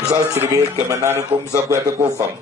Musa Siribe Kemenani ko Musa Kuyate ko fam.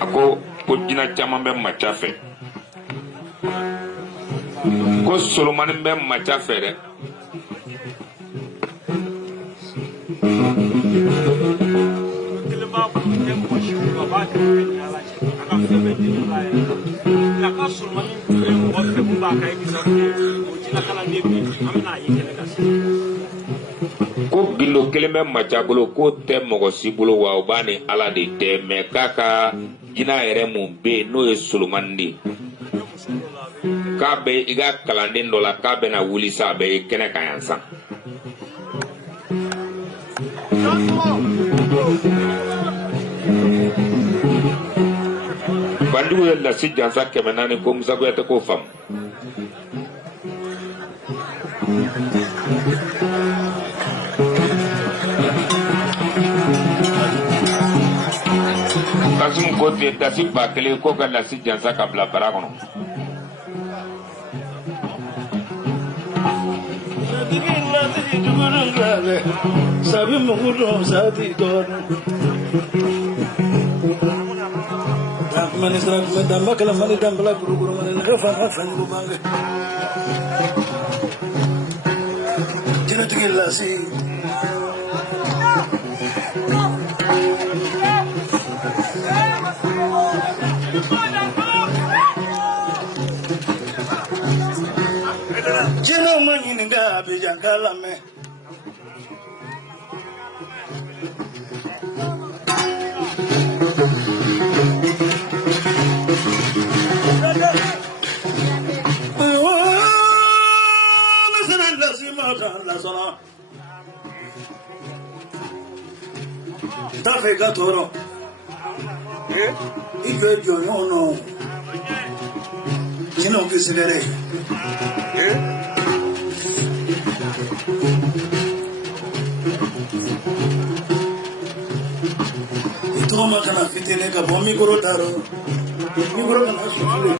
Ako ko jina caman bɛ maca fɛ ko Solomani bɛ maca fɛ dɛ. Ko gindo kelen bɛ maca bolo ko tɛ mɔgɔ si bolo wa o b'a ni Ala de tɛ mais k'a ka jina yɛrɛ mun bɛ yen n'o ye Solomani de k'a bɛ i ka kalanden dɔ la k'a bɛna wuli sa a bɛ ye kɛnɛ kan yan san. Bandiw ye lasi jansa 400 ko Musa Kuyate ko fam. Kasum ko te dasi 1000 ko ka lasi jansa ka bila bara kɔnɔ. Sabi mugudo sadi don mani sra damba kala mani damba guru mani rafa fangu bange jina tigilla si jina mani ninga be jangala me Tafe gatoro ijo no jino kisigere itoma kana fitele ka bomi goro daro mi goro kana